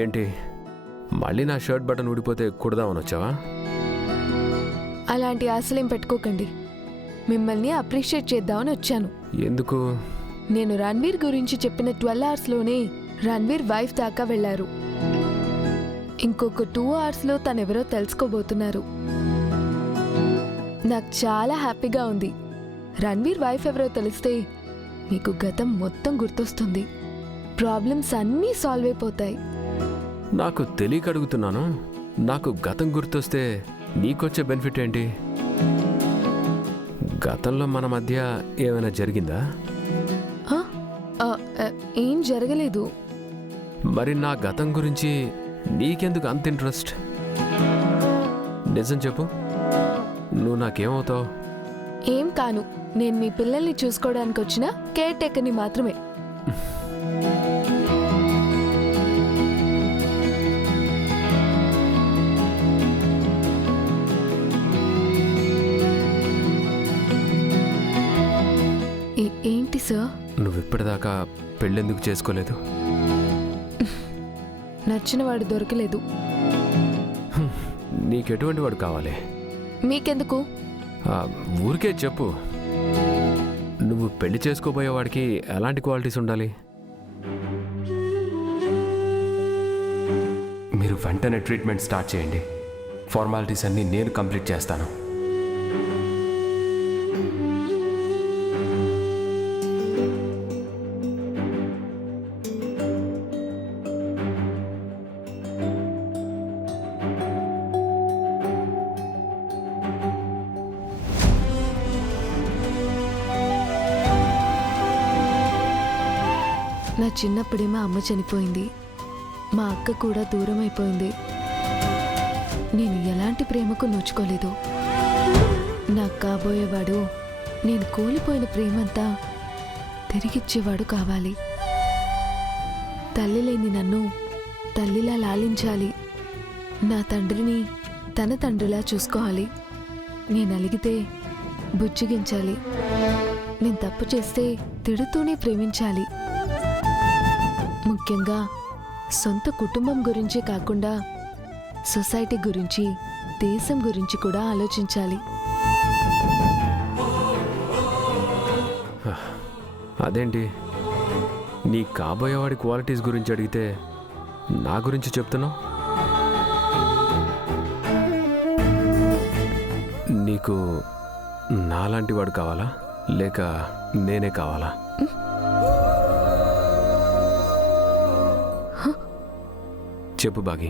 ఏంటి మళ్ళీ నా షర్ట్ బటన్ ఊడిపోతే కుడదామని వచ్చావా? అలాంటి ఆశలేం పెట్టుకోకండి. మిమ్మల్ని అప్రిషియేట్ చేద్దామని వచ్చాను. ఎందుకు? నేను రణ్వీర్ గురించి చెప్పిన 12 అవర్స్లోనే రణ్వీర్ వైఫ్ దాకా వెళ్లారు. ఇంకొక 2 అవర్స్లో తనెవరో తెలుసుకోబోతున్నారు. నాకు చాలా హ్యాపీగా ఉంది. రణ్వీర్ వైఫ్ ఎవరో తెలిస్తే మీకు గతం మొత్తం గుర్తొస్తుంది. ప్రాబ్లమ్స్ అన్నీ సాల్వ్ అయిపోతాయి. నాకు తెలియక అడుగుతున్నాను. నాకు గతం గుర్తొస్తే నీకొచ్చే బెనిఫిట్ ఏంటి? గతంలో మన మధ్య ఏమైనా జరిగిందా? ఏం జరగలేదు. మరి నా గతం గురించి నీకెందుకు అంత ఇంట్రెస్ట్? నిజం చెప్పు, నువ్వు నాకేమవుతావు? ఏం కాను. నేను మీ పిల్లల్ని చూసుకోవడానికి వచ్చిన కేర్ టేకర్ని మాత్రమే. ఏంటి సార్? నువ్వు ఇప్పటిదాకా పెళ్ళెందుకు చేసుకోలేదు? నచ్చినవాడు దొరకలేదు. నీకెటువంటి వాడు కావాలి? మీకెందుకు? ఊరికే చెప్పు. నువ్వు పెళ్లి చేసుకోబోయేవాడికి ఎలాంటి క్వాలిటీస్ ఉండాలి? మీరు వెంటనే ట్రీట్మెంట్ స్టార్ట్ చేయండి. ఫార్మాలిటీస్ అన్నీ నేను కంప్లీట్ చేస్తాను. నా చిన్నప్పుడే మా అమ్మ చనిపోయింది. మా అక్క కూడా దూరం అయిపోయింది. నేను ఎలాంటి ప్రేమకు నోచుకోలేదు. నాకు కాబోయేవాడు నేను కోల్పోయిన ప్రేమంతా తిరిగిచ్చేవాడు కావాలి. తల్లి లేని నన్ను తల్లిలా లాలించాలి. నా తండ్రిని తన తండ్రిలా చూసుకోవాలి. నేను అలిగితే బుజ్జగించాలి. నేను తప్పు చేస్తే తిడుతూనే ప్రేమించాలి. ముఖ్యంగా సొంత కుటుంబం గురించే కాకుండా సొసైటీ గురించి, దేశం గురించి కూడా ఆలోచించాలి. అదేంటి, నీ కాబోయేవాడి క్వాలిటీస్ గురించి అడిగితే నా గురించి చెప్తున్నావు? నీకు నాలాంటి వాడు కావాలా లేక నేనే కావాలా? చెప్పు బాగి.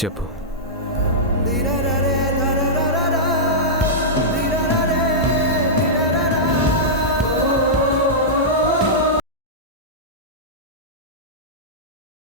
చెప్పు.